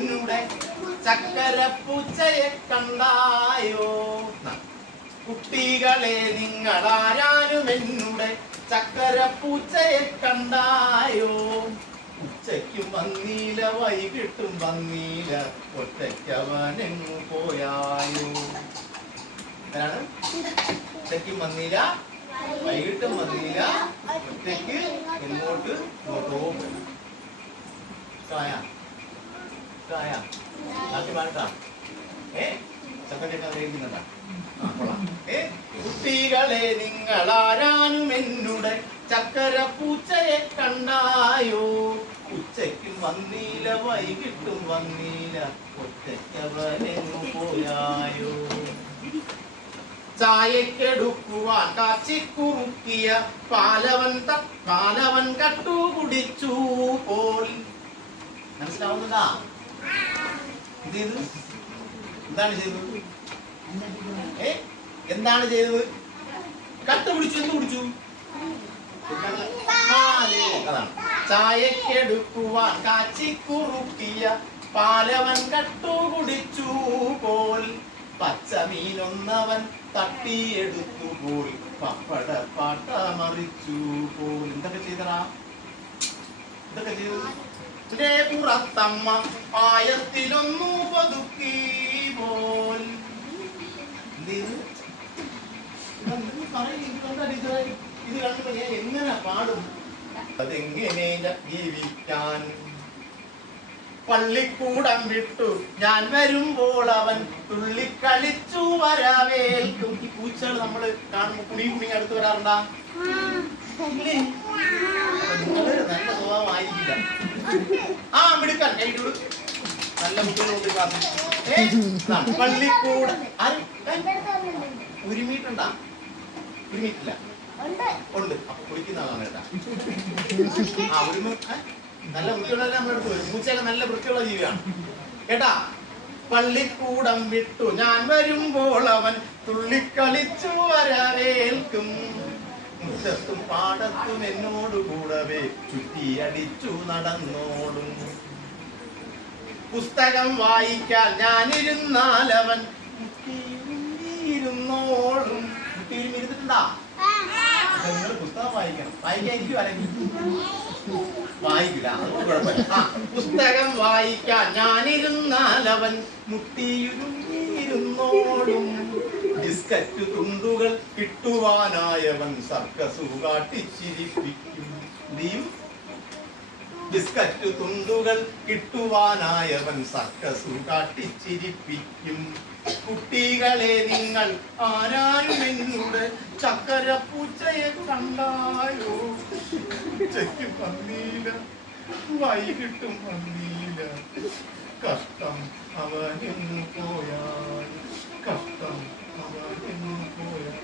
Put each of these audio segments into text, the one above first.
എന്നുടെ ചക്കരപ്പൂച്ചയെ കണ്ടായോ? കുട്ടികളെ നിങ്ങളാരാനും എന്നുടെ ചക്കരപ്പൂച്ചയെ കണ്ടായോ? ഉച്ചയ്ക്കും വന്നീല വൈകിട്ടും വന്നീല ഒറ്റയ്ക്കവനെങ്ങു പോയായോ? ആരാണ്? ഉച്ചയ്ക്കും വന്നീല വൈകിട്ടും വന്നീല ഒറ്റയ്ക്ക് എങ്ങോട്ട് ഇങ്ങോട്ടോ പോയി. നാട്ടി പാട്ടാ ചക്കരക്കുന്നുണ്ടാ? കുട്ടികളെ നിങ്ങളാരാനും എന്നുടെ ചക്കരപ്പൂച്ചയെ കണ്ടായോ? ഉച്ചയ്ക്കും വന്നീല വൈകിട്ടും വന്നീല ഒറ്റയ്ക്കവനെങ്ങു പോയായോ? ചായക്കെടുക്കുവാൻ കാച്ചിക്കുറുക്കിയ പാലവൻ കട്ടു കുടിച്ചു പോൽ. മനസ്സിലാവുന്നുണ്ടാ? എന്ത് ചെയ്തു? എന്താണ് ചെയ്തത്? എന്താണ് ചെയ്തത്? കട്ട കുടിച്ചു. എന്ത് കുടിച്ചു? അതാണ്. ചായക്കെടുക്കുവാൻ കാച്ചിക്കുറുക്കിയ പാലവൻ കട്ടു കുടിച്ചു പോൽ. പച്ചമീനൊന്നവൻ തട്ടിയെടുത്തു പോൽ. പപ്പട പാട്ട മറിച്ചു പോൽ. എന്തൊക്കെ ചെയ്തടാ? എന്തൊക്കെ ചെയ്തു? പുറത്തമ്മ ആയത്തിലൊന്നു പതുക്കി പോൽ. ഇത് കണ്ടപ്പോ ഞാൻ എങ്ങനെ പാടും? അതെങ്ങനെ ജീവിക്കാൻ? പള്ളിക്കൂടം വിട്ടു ഞാൻ വരുമ്പോൾ അവൻ തുള്ളിക്കളിച്ചു വരാവേൽക്കും. ഈ പൂച്ചകൾ നമ്മള് കാണുമ്പോ കുണി അടുത്ത് വരാറുണ്ടാ? നല്ല സ്വഭാവമായിരിക്കില്ല. മിടുക്കാൻ കൈയിട്ടു. നല്ല കുട്ടികളുണ്ട് ക്ലാസ്സിൽ. പള്ളിക്കൂടം ഉരുമിയിട്ടുണ്ടാ? ഉരുമിയിട്ടില്ല? ഉണ്ട്. അപ്പൊ കുളിക്കുന്നതാണ് കേട്ടാ. ഉരുമ നല്ല വൃത്തിയുള്ളതല്ലേ നമ്മുടെ അടുത്ത് വരും. പൂച്ചയൊക്കെ നല്ല വൃത്തിയുള്ള ജീവിയാണ് കേട്ടാ. പള്ളിക്കൂടം വിട്ടു ഞാൻ വരുമ്പോൾ അവൻ തുള്ളിക്കളിച്ചു വരാവേൽക്കും. മുറ്റത്തും പാടത്തും എന്നോട് കൂടവേ ചുറ്റിയടിച്ചു നടന്നോടും. പുസ്തകം വായിക്കാൻ ഞാനിരുന്നാൽ അവൻ ഇരുന്നോളും. ഇരുന്നിട്ടുണ്ടാ? നിങ്ങൾ പുസ്തകം വായിക്കണം. വായിക്കാൻ എനിക്ക് വായിക്കില്ല, അതൊന്നും കുഴപ്പമില്ല. പുസ്തകം വായിക്കാൻ ഞാനിരുന്നാൽ അവൻ മുട്ടിയിരുന്നോളും. ബിസ്കറ്റ് തുണ്ടുകൾ കിട്ടുവാനായവൻ സർക്കസു കാട്ടിച്ചിരിപ്പിക്കും. ബിസ്കറ്റ് തുണ്ടുകൾ കിട്ടുവാനായവൻ സർക്കസു കാട്ടിച്ചിരിപ്പിക്കും. കുട്ടികളെ നിങ്ങൾ ആരാനും എന്നുടെ ചക്കരപ്പൂച്ചയെ കണ്ടായോ? ഉച്ചയ്ക്കും വന്നീല വൈകിട്ടും വന്നീല കഷ്ടം അവനെങ്ങു പോയാൽ. കഷ്ടം അവനെങ്ങു പോയാൽ.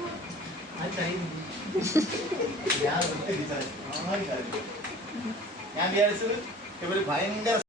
ഞാൻ വിചാരിച്ചത് ഇവര് ഭയങ്കര